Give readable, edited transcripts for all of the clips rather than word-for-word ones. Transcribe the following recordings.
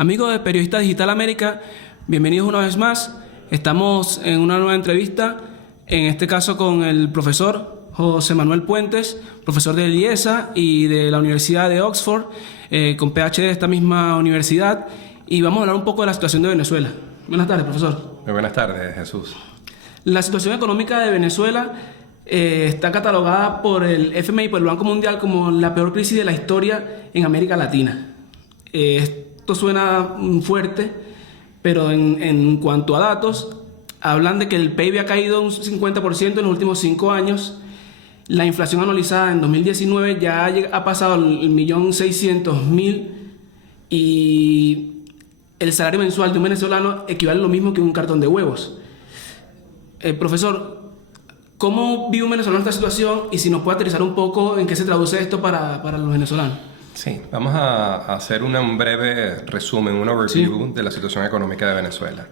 Amigos de Periodista Digital América, bienvenidos una vez más. Estamos en una nueva entrevista, en este caso con el profesor José Manuel Puentes, profesor de IESA y de la Universidad de Oxford, con PhD de esta misma universidad, y vamos a hablar un poco de la situación de Venezuela. Buenas tardes, profesor. Muy buenas tardes, Jesús. La situación económica de Venezuela está catalogada por el FMI, por el Banco Mundial, como la peor crisis de la historia en América Latina. Esto suena fuerte, pero en cuanto a datos, hablan de que el PIB ha caído un 50% en los últimos 5 años. La inflación anualizada en 2019 ya ha pasado el 1.600.000 y el salario mensual de un venezolano equivale a lo mismo que un cartón de huevos. Profesor, ¿cómo vive un venezolano esta situación? Y si nos puede aterrizar un poco en qué se traduce esto para los venezolanos. Sí, vamos a hacer un breve resumen, un overview de la situación económica de Venezuela.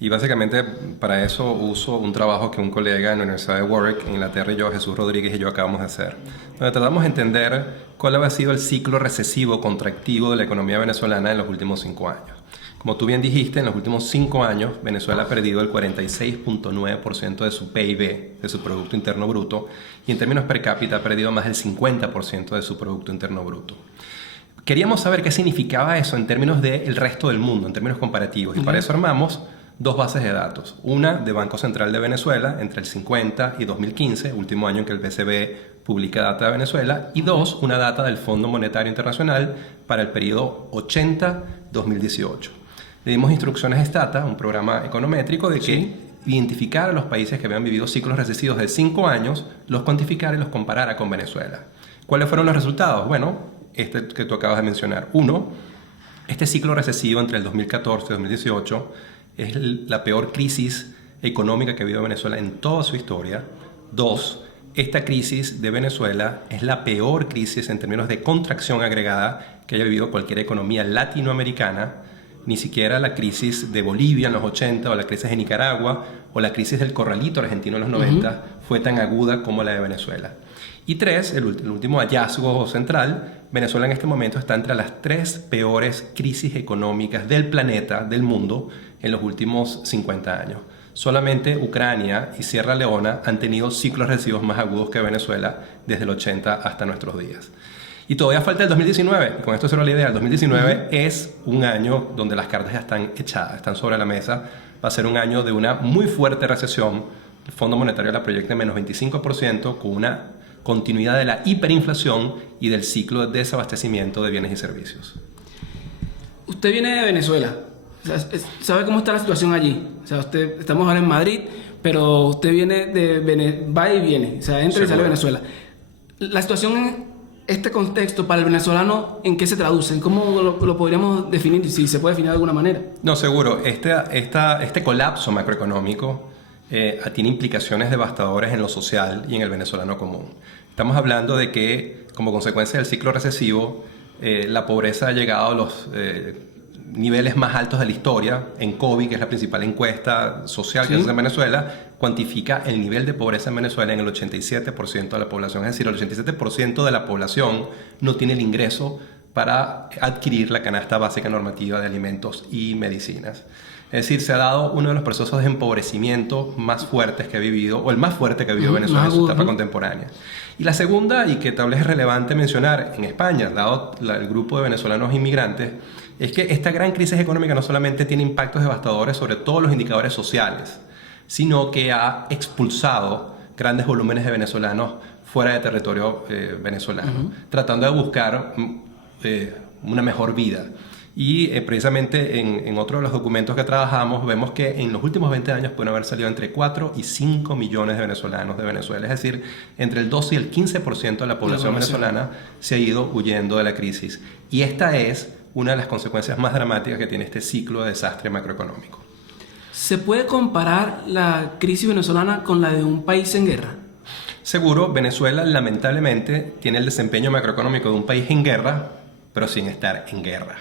Y básicamente para eso uso un trabajo que un colega en la Universidad de Warwick, en Inglaterra, y yo, Jesús Rodríguez y yo acabamos de hacer, donde tratamos de entender cuál ha sido el ciclo recesivo contractivo de la economía venezolana en los últimos 5 años. Como tú bien dijiste, en los últimos 5 años Venezuela ha perdido el 46.9% de su PIB, de su Producto Interno Bruto, y en términos per cápita ha perdido más del 50% de su Producto Interno Bruto. Queríamos saber qué significaba eso en términos del resto del mundo, en términos comparativos, y para eso armamos 2 bases de datos. Una de Banco Central de Venezuela entre el 50 y 2015, último año en que el BCB publica data de Venezuela, y 2, una data del Fondo Monetario Internacional para el periodo 80-2018. Le dimos instrucciones a Stata, un programa econométrico, de que identificara a los países que habían vivido ciclos recesivos de 5 años, los cuantificara y los comparara con Venezuela. ¿Cuáles fueron los resultados? Bueno, este que tú acabas de mencionar. 1, este ciclo recesivo entre el 2014 y 2018 es la peor crisis económica que ha habido Venezuela en toda su historia. 2, esta crisis de Venezuela es la peor crisis en términos de contracción agregada que haya vivido cualquier economía latinoamericana. Ni siquiera la crisis de Bolivia en los 80 o la crisis de Nicaragua o la crisis del corralito argentino en los 90 fue tan aguda como la de Venezuela. Y 3, el último hallazgo central, Venezuela en este momento está entre las 3 peores crisis económicas del planeta, del mundo, en los últimos 50 años. Solamente Ucrania y Sierra Leona han tenido ciclos recesivos más agudos que Venezuela desde el 80 hasta nuestros días. Y todavía falta el 2019, y con esto cierro la idea. El 2019 es un año donde las cartas ya están echadas, están sobre la mesa. Va a ser un año de una muy fuerte recesión. El Fondo Monetario la proyecta en menos 25%, con una continuidad de la hiperinflación y del ciclo de desabastecimiento de bienes y servicios. Usted viene de Venezuela, ¿sabe cómo está la situación allí? O sea, estamos ahora en Madrid, pero usted viene va y viene, o sea, entra y sale de Venezuela. La situación en este contexto para el venezolano, ¿en qué se traduce? ¿Cómo lo podríamos definir? Si se puede definir de alguna manera. No, seguro. Este colapso macroeconómico tiene implicaciones devastadoras en lo social y en el venezolano común. Estamos hablando de que, como consecuencia del ciclo recesivo, la pobreza ha llegado a los niveles más altos de la historia. En COVID, que es la principal encuesta social que se hace en Venezuela, cuantifica el nivel de pobreza en Venezuela en el 87% de la población. Es decir, el 87% de la población no tiene el ingreso para adquirir la canasta básica normativa de alimentos y medicinas. Es decir, se ha dado uno de los procesos de empobrecimiento más fuertes que ha vivido, o el más fuerte que ha vivido Venezuela en su etapa contemporánea. Y la segunda, y que tal vez es relevante mencionar en España, dado el grupo de venezolanos inmigrantes, es que esta gran crisis económica no solamente tiene impactos devastadores sobre todos los indicadores sociales, sino que ha expulsado grandes volúmenes de venezolanos fuera de territorio venezolano, tratando de buscar una mejor vida. Y precisamente en otro de los documentos que trabajamos vemos que en los últimos 20 años pueden haber salido entre 4 y 5 millones de venezolanos de Venezuela. Es decir, entre el 12 y el 15% de la población venezolana se ha ido huyendo de la crisis. Y esta es una de las consecuencias más dramáticas que tiene este ciclo de desastre macroeconómico. ¿Se puede comparar la crisis venezolana con la de un país en guerra? Seguro, Venezuela lamentablemente tiene el desempeño macroeconómico de un país en guerra, pero sin estar en guerra.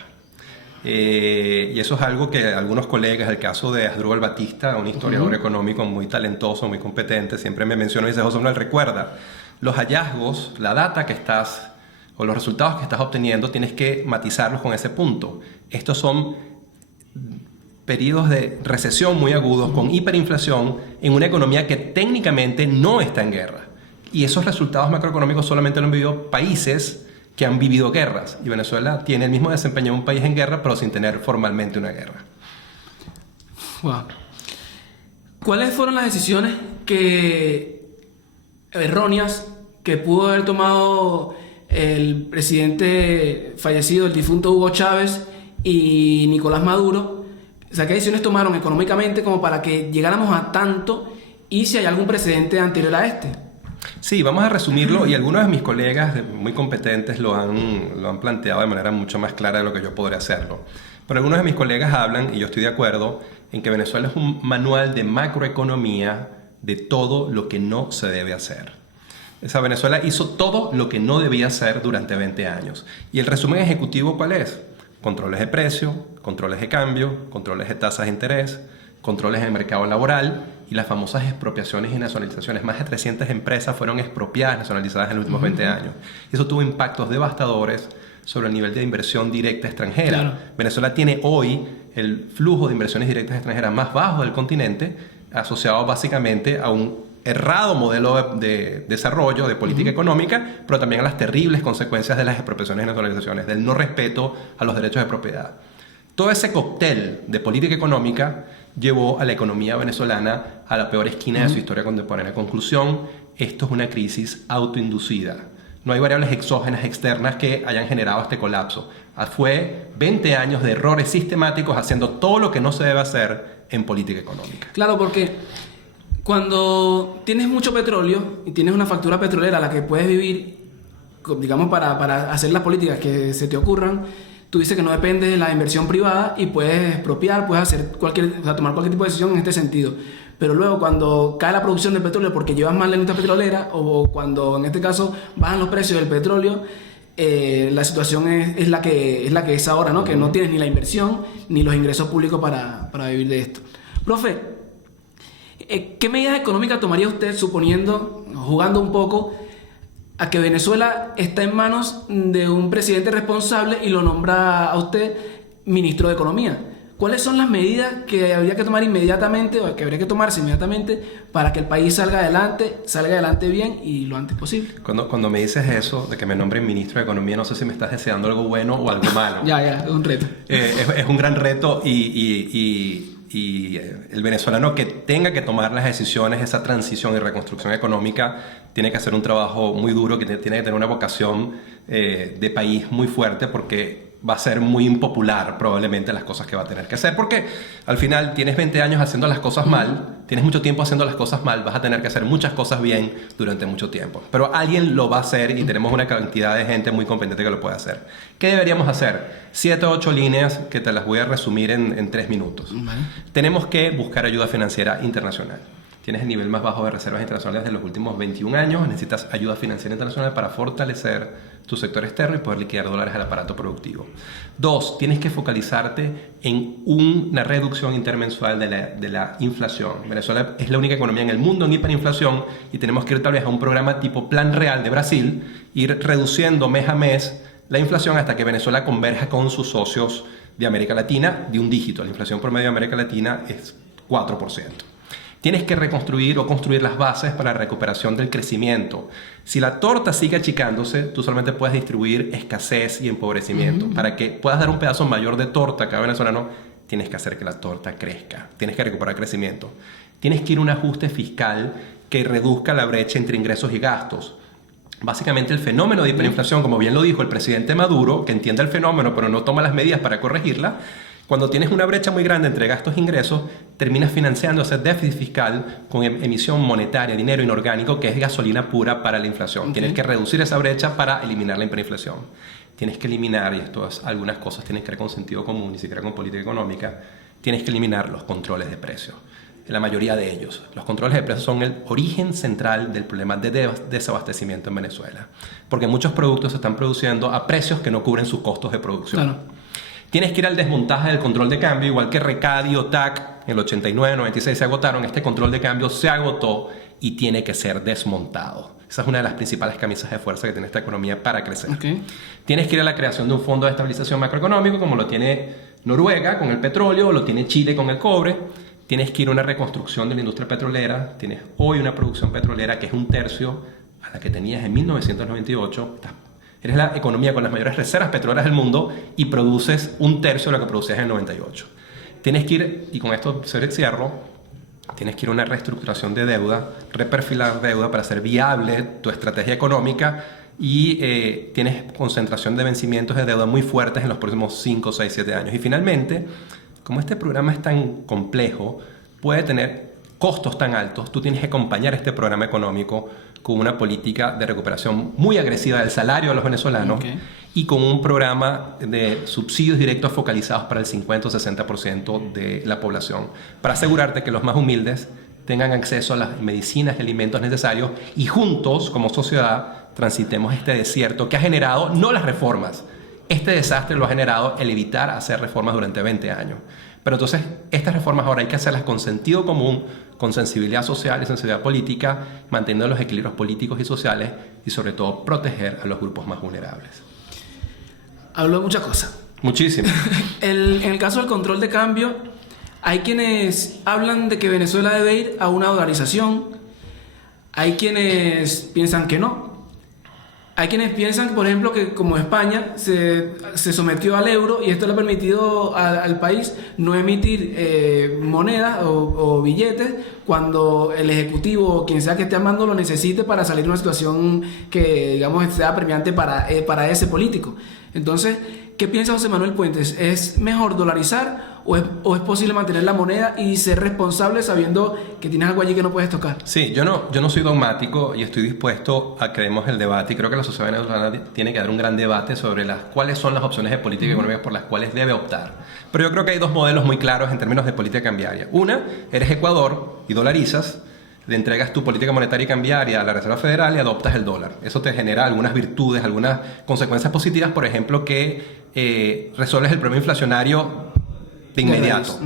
Y eso es algo que algunos colegas, el caso de Asdrúbal Batista, un historiador económico muy talentoso, muy competente, siempre me menciona y dice: José Manuel, recuerda, los hallazgos, la data que estás o los resultados que estás obteniendo tienes que matizarlos con ese punto. Estos son periodos de recesión muy agudos con hiperinflación en una economía que técnicamente no está en guerra. Y esos resultados macroeconómicos solamente lo han vivido países que han vivido guerras. Y Venezuela tiene el mismo desempeño de un país en guerra, pero sin tener formalmente una guerra. Wow. ¿Cuáles fueron las decisiones erróneas que pudo haber tomado el presidente fallecido, el difunto Hugo Chávez y Nicolás Maduro? O sea, ¿qué decisiones tomaron económicamente como para que llegáramos a tanto, y si hay algún precedente anterior a este? Sí, vamos a resumirlo, y algunos de mis colegas muy competentes lo han planteado de manera mucho más clara de lo que yo podré hacerlo. Pero algunos de mis colegas hablan, y yo estoy de acuerdo, en que Venezuela es un manual de macroeconomía de todo lo que no se debe hacer. Esa Venezuela hizo todo lo que no debía hacer durante 20 años. ¿Y el resumen ejecutivo cuál es? Controles de precio, controles de cambio, controles de tasas de interés, controles en el mercado laboral y las famosas expropiaciones y nacionalizaciones. Más de 300 empresas fueron expropiadas, nacionalizadas en los últimos 20 años. Y eso tuvo impactos devastadores sobre el nivel de inversión directa extranjera. Claro. Venezuela tiene hoy el flujo de inversiones directas extranjeras más bajo del continente, asociado básicamente a un errado modelo de desarrollo, de política económica, pero también a las terribles consecuencias de las expropiaciones y nacionalizaciones, del no respeto a los derechos de propiedad. Todo ese cóctel de política económica llevó a la economía venezolana a la peor esquina de su historia contemporánea. Conclusión, esto es una crisis autoinducida. No hay variables exógenas externas que hayan generado este colapso. Fue 20 años de errores sistemáticos haciendo todo lo que no se debe hacer en política económica. Claro, porque cuando tienes mucho petróleo y tienes una factura petrolera a la que puedes vivir, digamos, para hacer las políticas que se te ocurran, tú dices que no depende de la inversión privada y puedes expropiar, puedes hacer tomar cualquier tipo de decisión en este sentido. Pero luego, cuando cae la producción de petróleo porque llevas mal la industria petrolera, o cuando en este caso bajan los precios del petróleo, la situación es la que es ahora, ¿no? Que no tienes ni la inversión ni los ingresos públicos para vivir de esto. Profe, ¿qué medidas económicas tomaría usted, suponiendo, jugando un poco, a que Venezuela está en manos de un presidente responsable y lo nombra a usted ministro de Economía? ¿Cuáles son las medidas que habría que tomar inmediatamente, o que habría que tomarse inmediatamente, para que el país salga adelante bien y lo antes posible? Cuando me dices eso, de que me nombren ministro de Economía, no sé si me estás deseando algo bueno o algo malo. Ya, es un reto. Es un gran reto, y el venezolano que tenga que tomar las decisiones, esa transición y reconstrucción económica, tiene que hacer un trabajo muy duro, que tiene que tener una vocación de país muy fuerte, porque va a ser muy impopular probablemente las cosas que va a tener que hacer, porque al final tienes 20 años haciendo las cosas mal, tienes mucho tiempo haciendo las cosas mal, vas a tener que hacer muchas cosas bien durante mucho tiempo, pero alguien lo va a hacer, y tenemos una cantidad de gente muy competente que lo puede hacer. ¿Qué deberíamos hacer? 7 o 8 líneas que te las voy a resumir en 3 minutos. Vale. Tenemos que buscar ayuda financiera internacional. Tienes el nivel más bajo de reservas internacionales de los últimos 21 años. Necesitas ayuda financiera internacional para fortalecer tu sector externo y poder liquidar dólares al aparato productivo. 2, tienes que focalizarte en una reducción intermensual de la inflación. Venezuela es la única economía en el mundo en hiperinflación, y tenemos que ir tal vez a un programa tipo Plan Real de Brasil, ir reduciendo mes a mes la inflación hasta que Venezuela converja con sus socios de América Latina de un dígito. La inflación promedio de América Latina es 4%. Tienes que reconstruir o construir las bases para la recuperación del crecimiento. Si la torta sigue achicándose, tú solamente puedes distribuir escasez y empobrecimiento. Para que puedas dar un pedazo mayor de torta a cada venezolano, tienes que hacer que la torta crezca. Tienes que recuperar crecimiento. Tienes que ir a un ajuste fiscal que reduzca la brecha entre ingresos y gastos. Básicamente, el fenómeno de hiperinflación, como bien lo dijo el presidente Maduro, que entiende el fenómeno pero no toma las medidas para corregirla, cuando tienes una brecha muy grande entre gastos e ingresos, terminas financiando ese déficit fiscal con emisión monetaria, dinero inorgánico, que es gasolina pura para la inflación. Tienes que reducir esa brecha para eliminar la hiperinflación. Tienes que eliminar, y algunas cosas tienen que ver con sentido común, ni siquiera con política económica, tienes que eliminar los controles de precios. La mayoría de ellos. Los controles de precios son el origen central del problema de desabastecimiento en Venezuela, porque muchos productos se están produciendo a precios que no cubren sus costos de producción. Claro. Tienes que ir al desmontaje del control de cambio, igual que Recad y OTAC en el 89, 96 se agotaron. Este control de cambio se agotó y tiene que ser desmontado. Esa es una de las principales camisas de fuerza que tiene esta economía para crecer. Okay. Tienes que ir a la creación de un fondo de estabilización macroeconómico, como lo tiene Noruega con el petróleo, o lo tiene Chile con el cobre. Tienes que ir a una reconstrucción de la industria petrolera. Tienes hoy una producción petrolera que es 1/3 a la que tenías en 1998. Eres la economía con las mayores reservas petroleras del mundo y produces 1/3 de lo que producías en el 98. Tienes que ir, y con esto cierro, tienes que ir a una reestructuración de deuda, reperfilar deuda para hacer viable tu estrategia económica y tienes concentración de vencimientos de deuda muy fuertes en los próximos 5, 6, 7 años. Y finalmente, como este programa es tan complejo, puede tener costos tan altos, tú tienes que acompañar este programa económico con una política de recuperación muy agresiva del salario de los venezolanos y con un programa de subsidios directos focalizados para el 50 o 60% de la población, para asegurarte que los más humildes tengan acceso a las medicinas y alimentos necesarios y juntos, como sociedad, transitemos este desierto que ha generado no las reformas. Este desastre lo ha generado el evitar hacer reformas durante 20 años. Pero entonces, estas reformas ahora hay que hacerlas con sentido común, con sensibilidad social y sensibilidad política, manteniendo los equilibrios políticos y sociales y sobre todo proteger a los grupos más vulnerables. Habló de muchas cosas. Muchísimo. En el caso del control de cambio, hay quienes hablan de que Venezuela debe ir a una dolarización. Hay quienes piensan que no. Hay quienes piensan, por ejemplo, que como España se sometió al euro y esto le ha permitido al país no emitir monedas o billetes cuando el ejecutivo o quien sea que esté armando lo necesite para salir de una situación que, digamos, sea premiante para ese político. Entonces, ¿qué piensa José Manuel Puentes? ¿Es mejor dolarizar o es posible mantener la moneda y ser responsable sabiendo que tienes algo allí que no puedes tocar? Sí, yo no soy dogmático y estoy dispuesto a que demos el debate y creo que la sociedad venezolana tiene que dar un gran debate sobre cuáles son las opciones de política económica por las cuales debe optar. Pero yo creo que hay dos modelos muy claros en términos de política cambiaria. Una, eres Ecuador y dolarizas, le entregas tu política monetaria y cambiaria a la Reserva Federal y adoptas el dólar. Eso te genera algunas virtudes, algunas consecuencias positivas, por ejemplo, que resuelves el problema inflacionario de inmediato.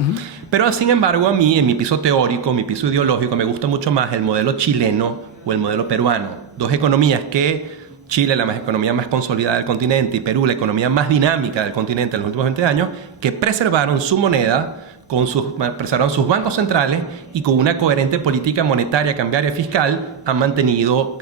Pero sin embargo, a mí, en mi piso teórico, mi piso ideológico, me gusta mucho más el modelo chileno o el modelo peruano. Dos economías que Chile, la economía más consolidada del continente, y Perú, la economía más dinámica del continente en los últimos 20 años, que preservaron su moneda, preservaron sus bancos centrales y con una coherente política monetaria, cambiaria y fiscal han mantenido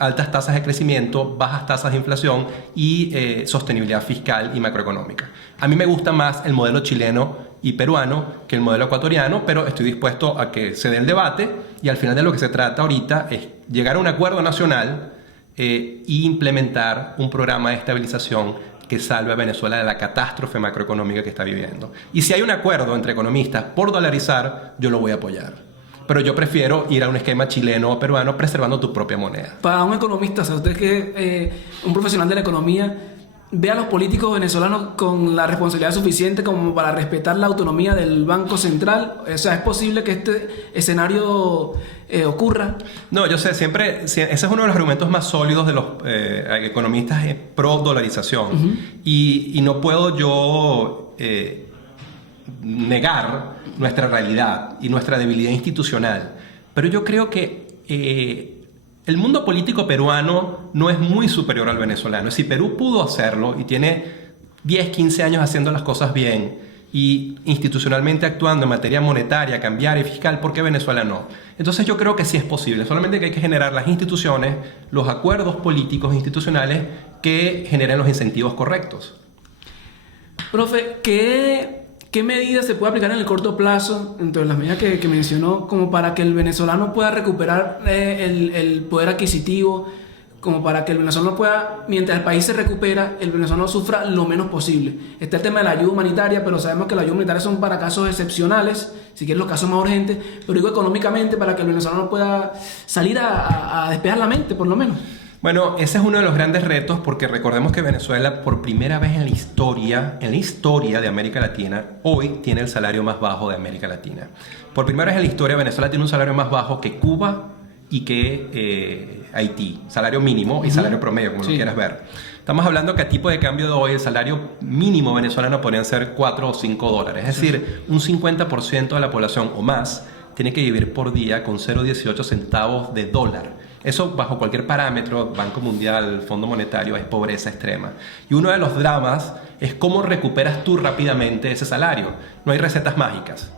altas tasas de crecimiento, bajas tasas de inflación y sostenibilidad fiscal y macroeconómica. A mí me gusta más el modelo chileno y peruano que el modelo ecuatoriano, pero estoy dispuesto a que se dé el debate y al final de lo que se trata ahorita es llegar a un acuerdo nacional e implementar un programa de estabilización que salve a Venezuela de la catástrofe macroeconómica que está viviendo. Y si hay un acuerdo entre economistas por dolarizar, yo lo voy a apoyar. Pero yo prefiero ir a un esquema chileno o peruano preservando tu propia moneda. Para un economista, o sea, usted que es un profesional de la economía, ve a los políticos venezolanos con la responsabilidad suficiente como para respetar la autonomía del Banco Central. O sea, ¿es posible que este escenario ocurra? No, yo sé, ese es uno de los argumentos más sólidos de los economistas pro dolarización. Y no puedo yo negar nuestra realidad y nuestra debilidad institucional. Pero yo creo que el mundo político peruano no es muy superior al venezolano. Si Perú pudo hacerlo y tiene 10, 15 años haciendo las cosas bien y institucionalmente actuando en materia monetaria, cambiaria y fiscal, ¿por qué Venezuela no? Entonces yo creo que sí es posible, solamente que hay que generar las instituciones, los acuerdos políticos institucionales que generen los incentivos correctos. Profe, ¿qué medidas se puede aplicar en el corto plazo, entre las medidas que mencionó, como para que el venezolano pueda recuperar el poder adquisitivo, como para que el venezolano pueda, mientras el país se recupera, el venezolano sufra lo menos posible? Está el tema de la ayuda humanitaria, pero sabemos que la ayuda humanitaria son para casos excepcionales, si quieren los casos más urgentes, pero digo económicamente para que el venezolano pueda salir a despejar la mente, por lo menos. Bueno, ese es uno de los grandes retos porque recordemos que Venezuela por primera vez en la historia de América Latina, hoy tiene el salario más bajo de América Latina. Por primera vez en la historia Venezuela tiene un salario más bajo que Cuba y que Haití, salario mínimo y salario promedio, como lo quieras ver. Estamos hablando que a tipo de cambio de hoy el salario mínimo venezolano podrían ser 4 o 5 dólares, es decir, un 50% de la población o más tiene que vivir por día con 0,18 centavos de dólar. Eso bajo cualquier parámetro, Banco Mundial, Fondo Monetario, es pobreza extrema. Y uno de los dramas es cómo recuperas tú rápidamente ese salario. No hay recetas mágicas.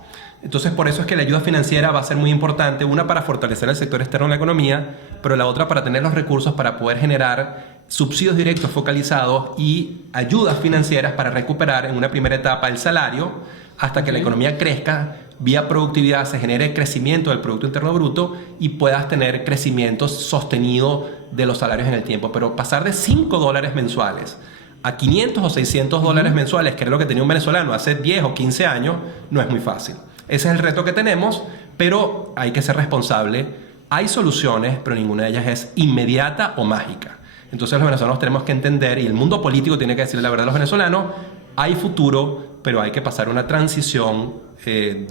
Entonces, por eso es que la ayuda financiera va a ser muy importante, una para fortalecer el sector externo de la economía, pero la otra para tener los recursos para poder generar subsidios directos focalizados y ayudas financieras para recuperar en una primera etapa el salario hasta que la economía crezca, vía productividad se genere crecimiento del Producto Interno Bruto y puedas tener crecimiento sostenido de los salarios en el tiempo. Pero pasar de $5 mensuales a 500 o 600 dólares mensuales, que era lo que tenía un venezolano hace 10 o 15 años, no es muy fácil. Ese es el reto que tenemos, pero hay que ser responsable. Hay soluciones, pero ninguna de ellas es inmediata o mágica. Entonces los venezolanos tenemos que entender, y el mundo político tiene que decirle la verdad a los venezolanos, hay futuro, pero hay que pasar una transición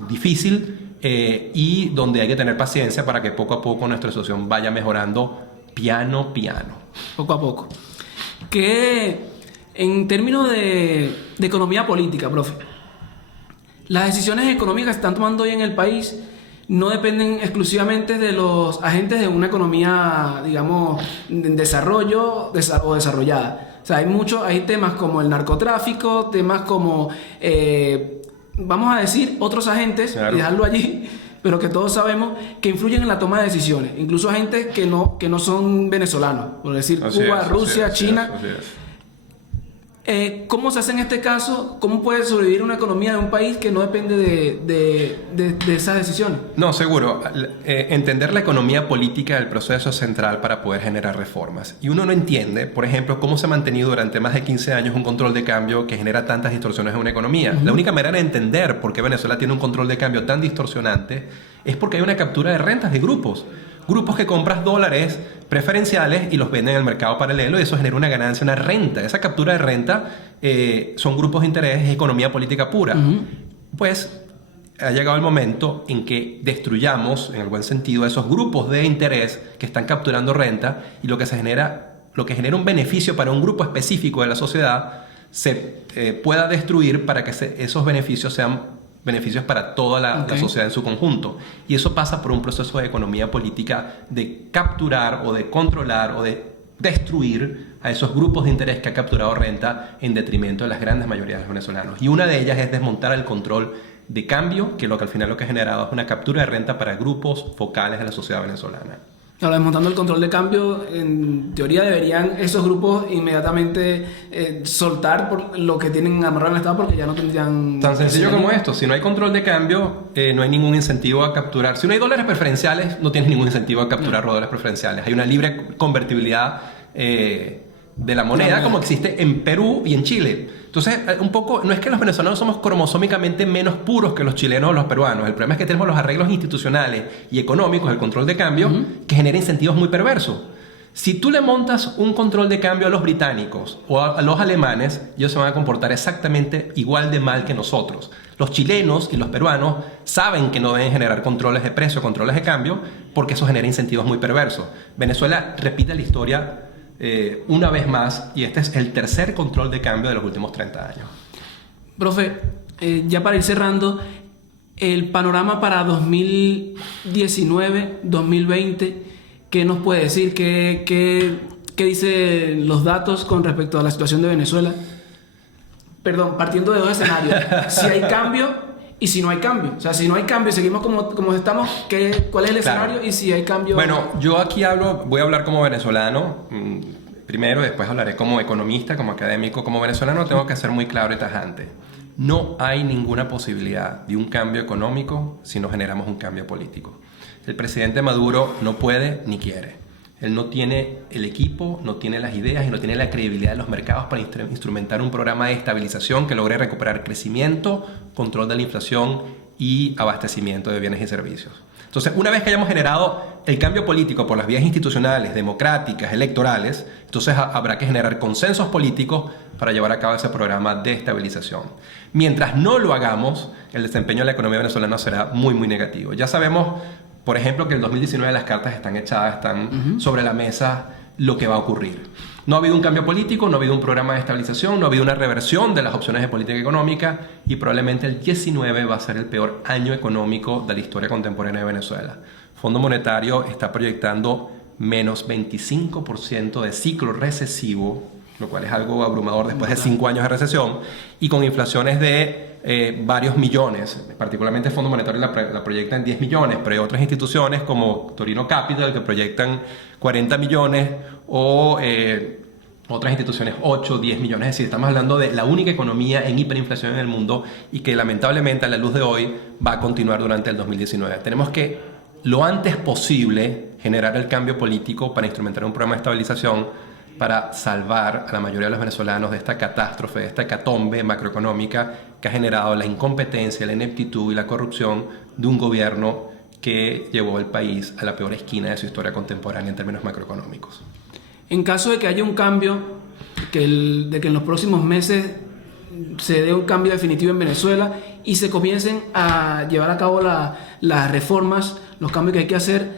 difícil y donde hay que tener paciencia para que poco a poco nuestra situación vaya mejorando piano. Poco a poco. Que en términos de economía política, profe, las decisiones económicas que se están tomando hoy en el país no dependen exclusivamente de los agentes de una economía, digamos, en desarrollo o desarrollada. O sea, hay temas como el narcotráfico, temas como, vamos a decir, otros agentes, claro, y dejarlo allí, pero que todos sabemos que influyen en la toma de decisiones. Incluso agentes que no son venezolanos, por decir así Cuba, es, Rusia, China. Así es. ¿Cómo se hace en este caso? ¿Cómo puede sobrevivir una economía de un país que no depende de esas decisiones? No, seguro. Entender la economía política del proceso es central para poder generar reformas. Y uno no entiende, por ejemplo, cómo se ha mantenido durante más de 15 años un control de cambio que genera tantas distorsiones en una economía. La única manera de entender por qué Venezuela tiene un control de cambio tan distorsionante es porque hay una captura de rentas de grupos que compras dólares preferenciales y los venden en el mercado paralelo, y eso genera una ganancia, una renta. Esa captura de renta son grupos de interés, es economía política pura. Pues ha llegado el momento en que destruyamos, en el buen sentido, esos grupos de interés que están capturando renta, y lo que genera un beneficio para un grupo específico de la sociedad se pueda destruir para que esos beneficios sean beneficios para toda la sociedad en su conjunto. Y eso pasa por un proceso de economía política de capturar o de controlar o de destruir a esos grupos de interés que ha capturado renta en detrimento de las grandes mayorías de los venezolanos. Y una de ellas es desmontar el control de cambio, que al final lo que ha generado es una captura de renta para grupos focales de la sociedad venezolana. Ahora, desmontando el control de cambio, en teoría deberían esos grupos inmediatamente soltar por lo que tienen amarrado en el Estado, porque ya no tendrían... Tan sencillo como esto. Si no hay control de cambio, no hay ningún incentivo a capturar. Si no hay dólares preferenciales, no tienes ningún incentivo a capturar dólares preferenciales. Hay una libre convertibilidad de la moneda, como existe en Perú y en Chile. Entonces, un poco, no es que los venezolanos somos cromosómicamente menos puros que los chilenos o los peruanos. El problema es que tenemos los arreglos institucionales y económicos, el control de cambio, que genera incentivos muy perversos. Si tú le montas un control de cambio a los británicos o a los alemanes, ellos se van a comportar exactamente igual de mal que nosotros. Los chilenos y los peruanos saben que no deben generar controles de precio, controles de cambio, porque eso genera incentivos muy perversos. Venezuela repite la historia una vez más, y este es el tercer control de cambio de los últimos 30 años. Profe, ya para ir cerrando, el panorama para 2019, 2020, ¿qué nos puede decir? ¿Qué dicen los datos con respecto a la situación de Venezuela? Perdón, partiendo de dos escenarios. Si hay cambio y si no hay cambio. O sea, si no hay cambio y seguimos como estamos, ¿cuál es el escenario? Y si hay cambio... Bueno, yo aquí voy a hablar como venezolano primero, después hablaré como economista, como académico. Como venezolano tengo que ser muy claro y tajante. No hay ninguna posibilidad de un cambio económico si no generamos un cambio político. El presidente Maduro no puede ni quiere. Él no tiene el equipo, no tiene las ideas y no tiene la credibilidad de los mercados para instrumentar un programa de estabilización que logre recuperar crecimiento, control de la inflación y abastecimiento de bienes y servicios. Entonces, una vez que hayamos generado el cambio político por las vías institucionales, democráticas, electorales, entonces habrá que generar consensos políticos para llevar a cabo ese programa de estabilización. Mientras no lo hagamos, el desempeño de la economía venezolana será muy, muy negativo. Ya sabemos, por ejemplo, que en el 2019 las cartas están echadas, están sobre la mesa lo que va a ocurrir. No ha habido un cambio político, no ha habido un programa de estabilización, no ha habido una reversión de las opciones de política económica, y probablemente el 19 va a ser el peor año económico de la historia contemporánea de Venezuela. Fondo Monetario está proyectando menos 25% de ciclo recesivo, lo cual es algo abrumador después de 5 años de recesión, y con inflaciones de varios millones. Particularmente el Fondo Monetario la proyecta en 10 millones, pero hay otras instituciones como Torino Capital que proyectan 40 millones o otras instituciones 8, 10 millones. Es decir, estamos hablando de la única economía en hiperinflación en el mundo y que lamentablemente a la luz de hoy va a continuar durante el 2019. Tenemos que lo antes posible generar el cambio político para instrumentar un programa de estabilización para salvar a la mayoría de los venezolanos de esta catástrofe, de esta hecatombe macroeconómica que ha generado la incompetencia, la ineptitud y la corrupción de un gobierno que llevó al país a la peor esquina de su historia contemporánea en términos macroeconómicos. En caso de que haya un cambio, de que en los próximos meses se dé un cambio definitivo en Venezuela y se comiencen a llevar a cabo las reformas, los cambios que hay que hacer,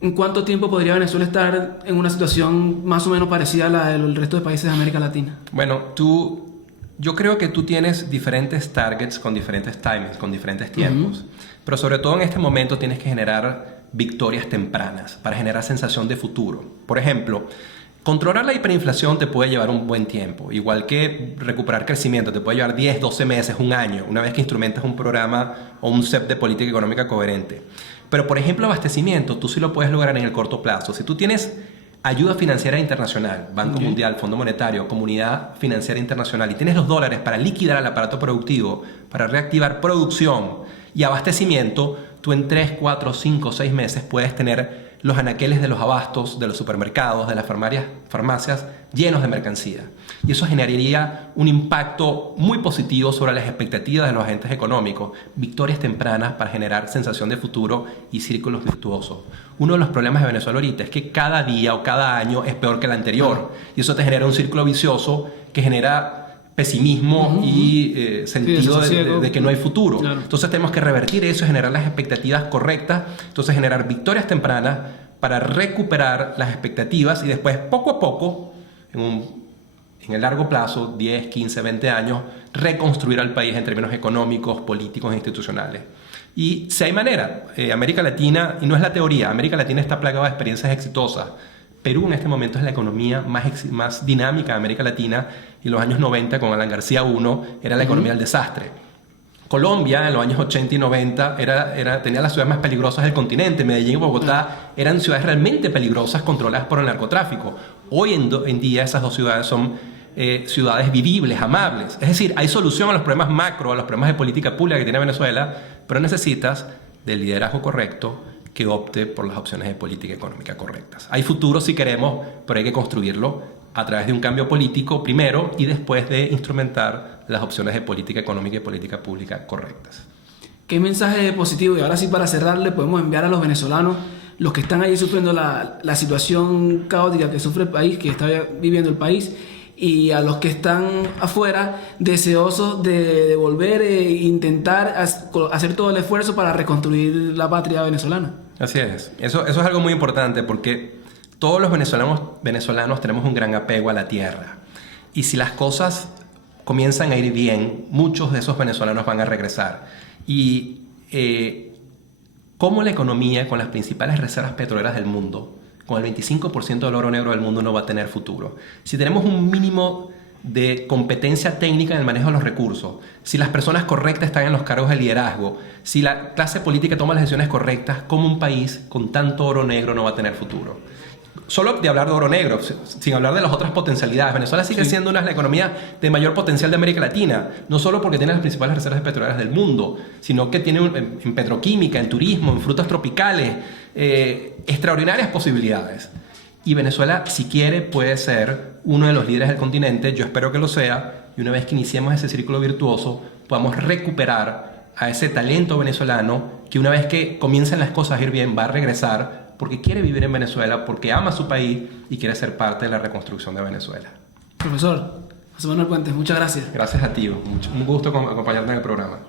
¿en cuánto tiempo podría Venezuela estar en una situación más o menos parecida a la del resto de países de América Latina? Bueno, yo creo que tú tienes diferentes targets con diferentes timings, con diferentes tiempos. Pero sobre todo en este momento tienes que generar victorias tempranas para generar sensación de futuro. Por ejemplo, controlar la hiperinflación te puede llevar un buen tiempo, igual que recuperar crecimiento te puede llevar 10, 12 meses, un año, una vez que instrumentas un programa o un set de política económica coherente. Pero, por ejemplo, abastecimiento, tú sí lo puedes lograr en el corto plazo. Si tú tienes ayuda financiera internacional, Banco Mundial, Fondo Monetario, Comunidad Financiera Internacional, y tienes los dólares para liquidar el aparato productivo, para reactivar producción y abastecimiento, tú en 3, 4, 5, 6 meses puedes tener los anaqueles de los abastos, de los supermercados, de las farmacias llenos de mercancía. Y eso generaría un impacto muy positivo sobre las expectativas de los agentes económicos, victorias tempranas para generar sensación de futuro y círculos virtuosos. Uno de los problemas de Venezuela ahorita es que cada día o cada año es peor que el anterior. Y eso te genera un círculo vicioso que genera pesimismo y sentido de que no hay futuro. Claro. Entonces tenemos que revertir eso y generar las expectativas correctas. Entonces generar victorias tempranas para recuperar las expectativas y después poco a poco, en el largo plazo, 10, 15, 20 años, reconstruir al país en términos económicos, políticos e institucionales. Y si hay manera, América Latina, y no es la teoría, América Latina está plagada de experiencias exitosas. Perú en este momento es la economía más dinámica de América Latina y en los años 90 con Alan García I era la economía del desastre. Colombia en los años 80 y 90 tenía las ciudades más peligrosas del continente. Medellín y Bogotá eran ciudades realmente peligrosas controladas por el narcotráfico. Hoy en día esas dos ciudades son ciudades vivibles, amables. Es decir, hay solución a los problemas macro, a los problemas de política pública que tiene Venezuela, pero necesitas del liderazgo correcto que opte por las opciones de política económica correctas. Hay futuro si queremos, pero hay que construirlo a través de un cambio político primero y después de instrumentar las opciones de política económica y política pública correctas. ¿Qué mensaje positivo? Y ahora sí, para cerrarle, podemos enviar a los venezolanos, los que están ahí sufriendo la situación caótica que sufre el país, que está viviendo el país, y a los que están afuera deseosos de volver e intentar hacer todo el esfuerzo para reconstruir la patria venezolana? Así es. Eso es algo muy importante porque todos los venezolanos tenemos un gran apego a la tierra. Y si las cosas comienzan a ir bien, muchos de esos venezolanos van a regresar. Y cómo la economía con las principales reservas petroleras del mundo, con el 25% del oro negro del mundo, no va a tener futuro. Si tenemos un mínimo de competencia técnica en el manejo de los recursos, si las personas correctas están en los cargos de liderazgo, si la clase política toma las decisiones correctas, ¿cómo un país con tanto oro negro no va a tener futuro? Solo de hablar de oro negro, sin hablar de las otras potencialidades. Venezuela sigue siendo una de las economías de mayor potencial de América Latina, no solo porque tiene las principales reservas petroleras del mundo, sino que tiene en petroquímica, en turismo, en frutas tropicales, extraordinarias posibilidades. Y Venezuela, si quiere, puede ser uno de los líderes del continente. Yo espero que lo sea. Y una vez que iniciemos ese círculo virtuoso, podamos recuperar a ese talento venezolano que una vez que comiencen las cosas a ir bien, va a regresar porque quiere vivir en Venezuela, porque ama su país y quiere ser parte de la reconstrucción de Venezuela. Profesor José Manuel Puentes, muchas gracias. Gracias a ti. Un gusto acompañarte en el programa.